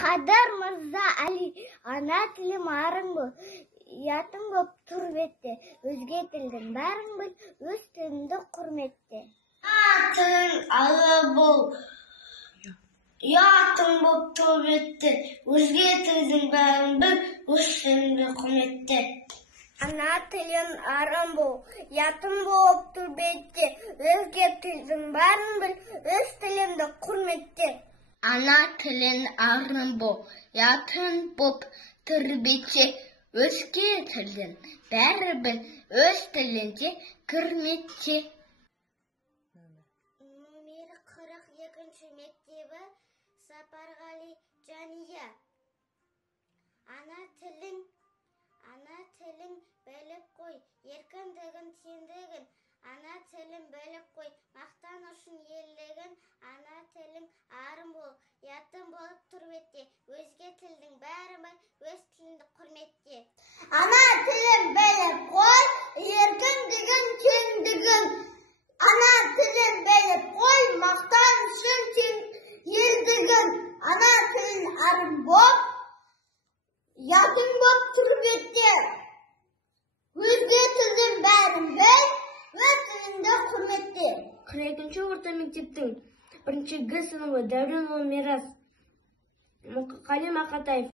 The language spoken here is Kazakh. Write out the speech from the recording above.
Қадыр Мырза Али, ана тілім арың бол, ұятың боп тұр бетте, өзге тілдің бәрін біл, өз тіліңді құрметте. Ана тілің алы бол, ұятың боп тұр бетте, өзге тілдің бәрін біл, өз тіліңді құрметте. Ана тілің арың бол, ұятың боп тұр бетте, өзге тілдің бәрін біл, өз тіліңді құрметте. Ана тілін арың бол, ұятың боп тұр бетте, өзге тілдің бәрін біл, өз тіліңде құрметте. Номері 42 мектебі Сапарғали Жания. Ана тілін біліп қой, еркіндігін, теңдігін. Ана тілін біліп қой, мақтан үшін ерлігін. Ана тілің арың бол, ұятың болып тұр бетте, өзге тілдің бәрін біл, өз тіліңді құрметте. Ана тілін біліп қой, еркіндігін, теңдігін. Ана тілін біліп қой, мақтан үшін ерлігін. Ана тілің арың бол, ұятың болып тұр бетте, өзге тілдің бәрін біл, өз тіліңді құрметте. 42-ші орта мектептің 1-ші Г сыныбы Дәуренұлы Мирас, Мұқағали Мақатаев.